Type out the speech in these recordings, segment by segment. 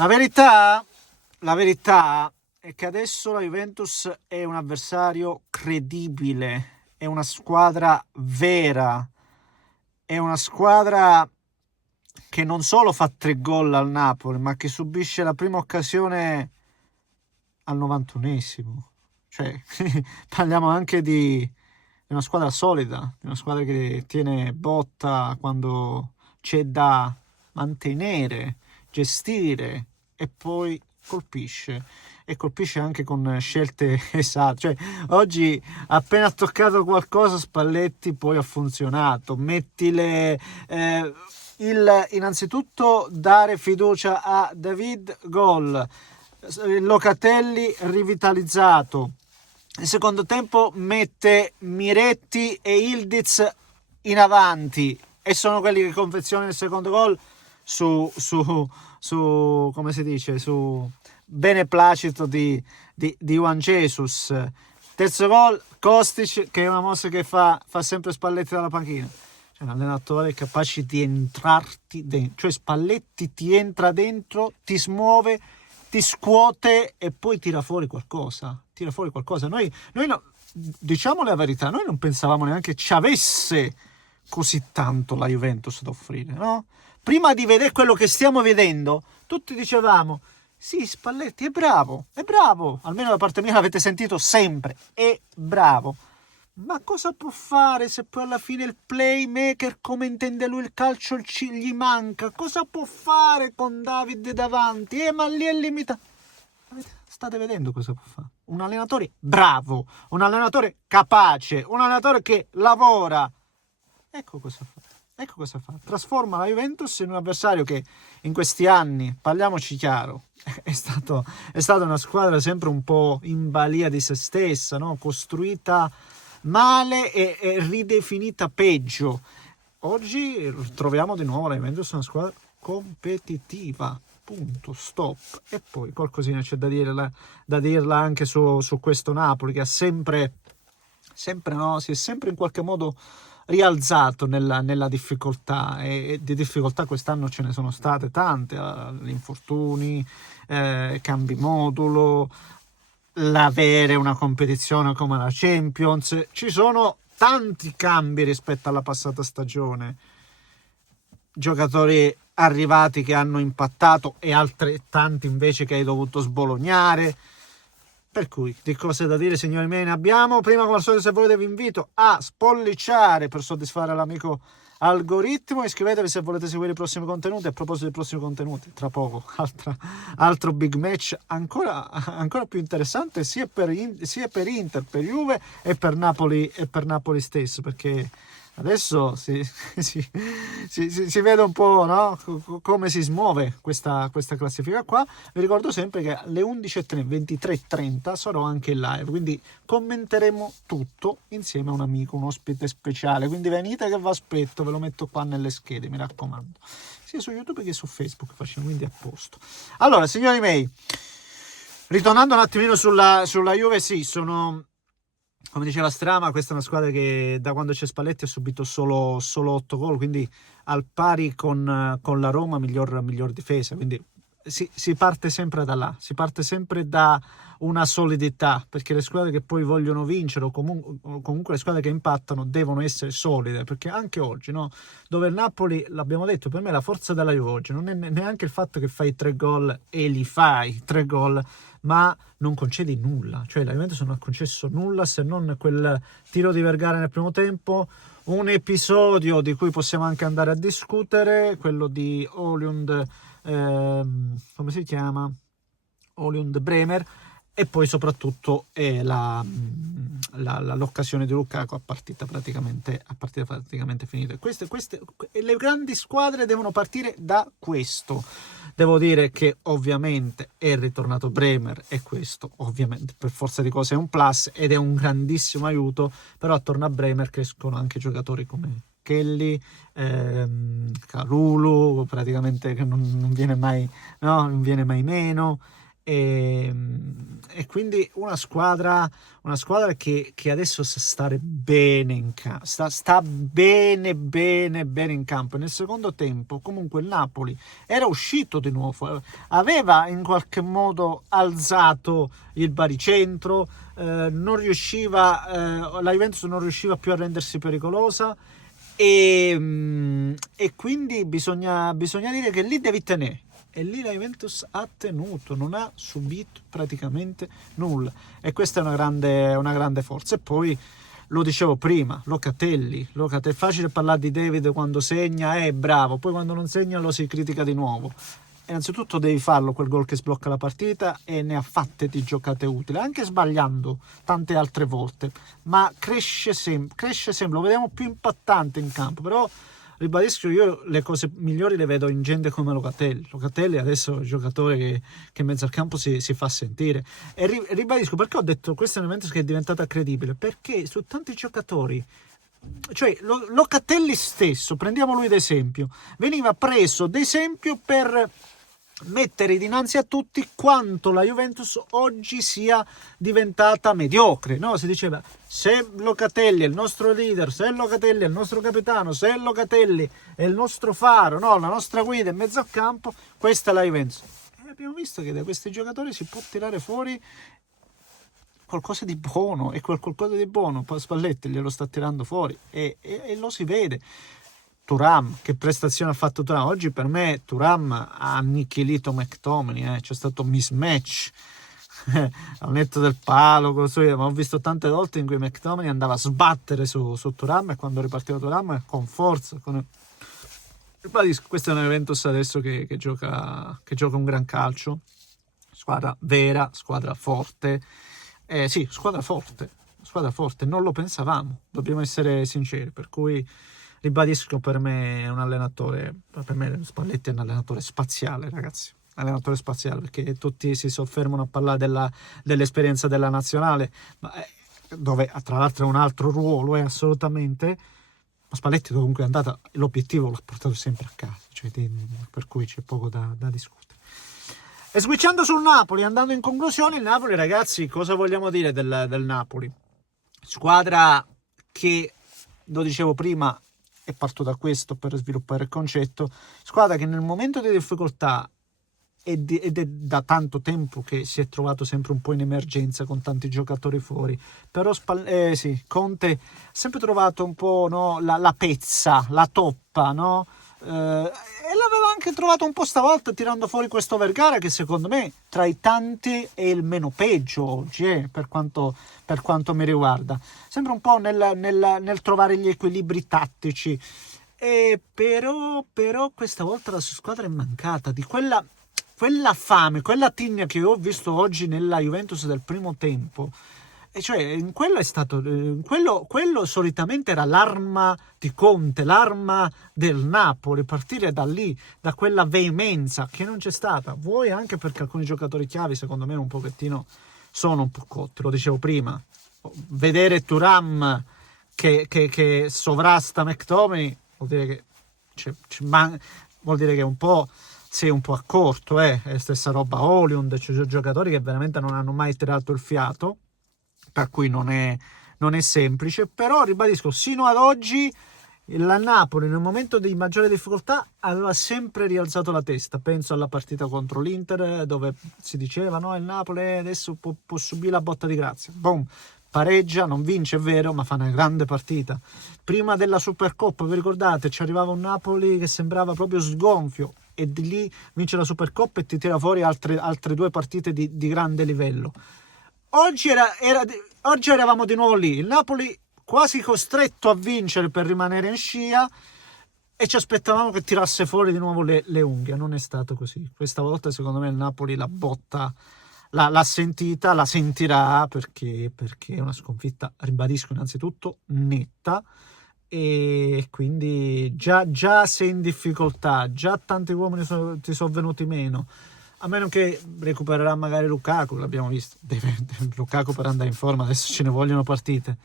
La verità è che adesso la Juventus è un avversario credibile, è una squadra vera, è una squadra che non solo fa 3 gol al Napoli, ma che subisce la prima occasione al 91esimo. Cioè, parliamo anche di una squadra solida, di una squadra che tiene botta quando c'è da mantenere, gestire e poi colpisce. E colpisce anche con scelte esatte. Cioè, oggi appena toccato qualcosa Spalletti poi ha funzionato. Innanzitutto dare fiducia a David, gol. Locatelli rivitalizzato. Nel secondo tempo mette Miretti e Ildiz in avanti e sono quelli che confezionano il secondo gol su come si dice, su beneplacito di Juan Jesus. Terzo gol, Kostic, che è una mossa che fa sempre Spalletti dalla panchina. Cioè, un allenatore capace di entrarti dentro, cioè Spalletti ti entra dentro, ti smuove, ti scuote e poi tira fuori qualcosa. Noi no, diciamo la verità, noi non pensavamo neanche ci avesse così tanto la Juventus da offrire, no? Prima di vedere quello che stiamo vedendo, tutti dicevamo, sì, Spalletti è bravo, almeno da parte mia l'avete sentito sempre, è bravo. Ma cosa può fare se poi alla fine il playmaker, come intende lui il calcio, gli manca? Cosa può fare con David davanti? Ma lì è limitato. State vedendo cosa può fare? Un allenatore bravo, un allenatore capace, un allenatore che lavora. Ecco cosa fa. Trasforma la Juventus in un avversario che in questi anni, parliamoci chiaro, è stata una squadra sempre un po' in balia di se stessa, no? Costruita male e ridefinita peggio. Oggi troviamo di nuovo la Juventus una squadra competitiva, punto, stop. E poi qualcosina c'è da dirla anche su questo Napoli, che ha sempre no, si è sempre in qualche modo rialzato nella difficoltà, e di difficoltà quest'anno ce ne sono state tante, gli infortuni, cambi modulo, l'avere una competizione come la Champions. Ci sono tanti cambi rispetto alla passata stagione, giocatori arrivati che hanno impattato e altrettanti invece che hai dovuto sbolognare. Per cui di cose da dire, signori miei, ne abbiamo. Prima, come al solito, se volete vi invito a spolliciare per soddisfare l'amico algoritmo, iscrivetevi se volete seguire i prossimi contenuti. A proposito dei prossimi contenuti, tra poco altro big match ancora più interessante sia per Inter, per Juve e per Napoli stesso, perché adesso si vede un po', no? Come si smuove questa classifica qua. Vi ricordo sempre che alle 11:30, 23:30 sarò anche in live, quindi commenteremo tutto insieme a un amico, un ospite speciale, quindi venite che vi aspetto, ve lo metto qua nelle schede, mi raccomando, sia su YouTube che su Facebook facciamo, quindi a posto. Allora, signori miei, ritornando un attimino sulla Juve, sì, come diceva Strama, questa è una squadra che da quando c'è Spalletti ha subito solo 8 gol, quindi al pari con la Roma miglior difesa, quindi si parte sempre da là, si parte sempre da una solidità, perché le squadre che poi vogliono vincere o comunque le squadre che impattano devono essere solide, perché anche oggi, no? Dove il Napoli, l'abbiamo detto, per me la forza della Juve oggi non è neanche il fatto che fai 3 gol e li fai 3 gol, ma non concedi nulla, cioè la Juventus non ha concesso nulla se non quel tiro di Vergara nel primo tempo, un episodio di cui possiamo anche andare a discutere, quello di Højlund, come si chiama? Højlund Bremer, e poi soprattutto l'occasione di Lukaku a partita praticamente finita. Le grandi squadre devono partire da questo. Devo dire che ovviamente è ritornato Bremer e questo ovviamente per forza di cose è un plus ed è un grandissimo aiuto, però attorno a Bremer crescono anche giocatori come Kelly, Kalulu, praticamente, che non viene mai meno, e quindi una squadra che adesso sa stare bene in campo, sta bene in campo. Nel secondo tempo comunque il Napoli era uscito di nuovo, aveva in qualche modo alzato il baricentro, non riusciva, la Juventus non riusciva più a rendersi pericolosa, e quindi bisogna dire che lì devi tenere. E lì la Juventus ha tenuto, non ha subito praticamente nulla, e questa è una grande forza. E poi lo dicevo prima, Locatelli, è facile parlare di David quando segna, è bravo, poi quando non segna lo si critica di nuovo. Innanzitutto devi farlo quel gol che sblocca la partita, e ne ha fatte di giocate utili, anche sbagliando tante altre volte, ma cresce sempre, lo vediamo più impattante in campo. Però ribadisco, io le cose migliori le vedo in gente come Locatelli adesso è un giocatore che in mezzo al campo si fa sentire. E ribadisco, perché ho detto questo è un evento che è diventata credibile, perché su tanti giocatori, cioè Locatelli stesso, prendiamo lui d'esempio, veniva preso d'esempio per mettere dinanzi a tutti quanto la Juventus oggi sia diventata mediocre, no? Si diceva, se Locatelli è il nostro leader, se Locatelli è il nostro capitano, se Locatelli è il nostro faro, no? La nostra guida in mezzo al campo, questa è la Juventus. E abbiamo visto che da questi giocatori si può tirare fuori qualcosa di buono, e quel qualcosa di buono Spalletti glielo sta tirando fuori, e lo si vede. Thuram, che prestazione ha fatto Thuram? Oggi per me Thuram ha annichilito McTominay, c'è stato mismatch al netto del palo, ma ho visto tante volte in cui McTominay andava a sbattere su Thuram, e quando ripartiva Thuram con forza, ribadisco, questo è un Juventus adesso che gioca un gran calcio, squadra vera, squadra forte, sì, squadra forte, non lo pensavamo, dobbiamo essere sinceri, per cui ribadisco, per me è un allenatore, per me Spalletti è un allenatore spaziale, ragazzi, allenatore spaziale, perché tutti si soffermano a parlare dell'esperienza della nazionale, dove tra l'altro è un altro ruolo, assolutamente, ma Spalletti comunque è andata, l'obiettivo l'ha portato sempre a casa, cioè, per cui c'è poco da discutere. E switchando sul Napoli, andando in conclusione, il Napoli, ragazzi, cosa vogliamo dire del Napoli? Squadra che, lo dicevo prima, e parto da questo per sviluppare il concetto, squadra che nel momento di difficoltà, ed è da tanto tempo che si è trovato sempre un po' in emergenza con tanti giocatori fuori, però Conte ha sempre trovato un po', no, la pezza, la toppa, no? E l'aveva anche trovato un po' stavolta, tirando fuori questo Vergara, che secondo me tra i tanti è il meno peggio oggi, per quanto mi riguarda, sempre un po' nel trovare gli equilibri tattici, però questa volta la sua squadra è mancata di quella fame, quella tigna che ho visto oggi nella Juventus del primo tempo. E cioè, in quello è stato, quello solitamente era l'arma di Conte, l'arma del Napoli, partire da lì, da quella veemenza che non c'è stata. Vuoi anche perché alcuni giocatori chiavi, secondo me, un pochettino sono un po' cotti, lo dicevo prima. Vedere Thuram che sovrasta McTominay vuol dire che vuol dire che un po' sei un po' accorto, è stessa roba Hollywood, ci sono giocatori che veramente non hanno mai tirato il fiato, per cui non è semplice. Però ribadisco, sino ad oggi il Napoli nel momento di maggiore difficoltà aveva sempre rialzato la testa. Penso alla partita contro l'Inter, dove si diceva no, il Napoli adesso può subire la botta di grazia, boom, pareggia, non vince, è vero, ma fa una grande partita. Prima della Supercoppa, vi ricordate, ci arrivava un Napoli che sembrava proprio sgonfio, e di lì vince la Supercoppa e ti tira fuori altre due partite di grande livello. Oggi eravamo di nuovo lì, il Napoli quasi costretto a vincere per rimanere in scia, e ci aspettavamo che tirasse fuori di nuovo le unghie. Non è stato così. Questa volta secondo me il Napoli la botta l'ha sentita, la sentirà, perché è una sconfitta, ribadisco, innanzitutto netta, e quindi già sei in difficoltà, già tanti uomini ti sono venuti meno, a meno che recupererà magari Lukaku, l'abbiamo visto, Lukaku per andare in forma, adesso ce ne vogliono partite,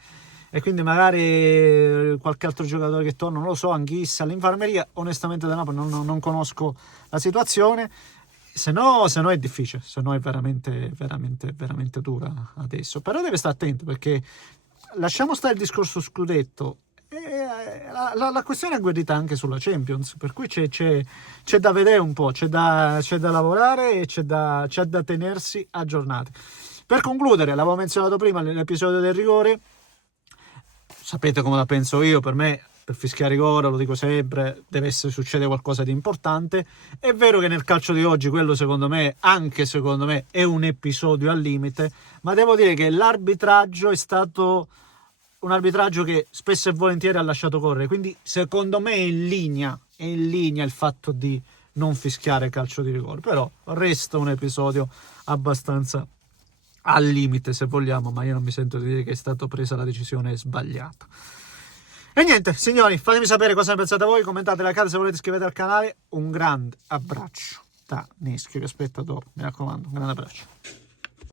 e quindi magari qualche altro giocatore che torna, non lo so, Anghissa, all'infermeria, onestamente da Napoli non conosco la situazione. se no è difficile, se no è veramente, veramente, veramente dura adesso. Però deve stare attento, perché lasciamo stare il discorso scudetto, la questione è agguerrita anche sulla Champions, per cui c'è da vedere un po', c'è da lavorare e c'è da tenersi aggiornati. Per concludere, l'avevo menzionato prima nell'episodio del rigore, sapete come la penso io. Per me, per fischiare rigore, lo dico sempre, deve succedere qualcosa di importante. È vero che nel calcio di oggi quello anche secondo me è un episodio al limite, ma devo dire che l'arbitraggio è stato un arbitraggio che spesso e volentieri ha lasciato correre, quindi secondo me è in linea il fatto di non fischiare calcio di rigore, però resta un episodio abbastanza al limite, se vogliamo, ma io non mi sento di dire che è stata presa la decisione sbagliata. E niente, signori, fatemi sapere cosa ne pensate voi, commentate la casa, se volete iscrivetevi al canale. Un grande abbraccio da Neschi, vi aspetto dopo, mi raccomando, un grande abbraccio.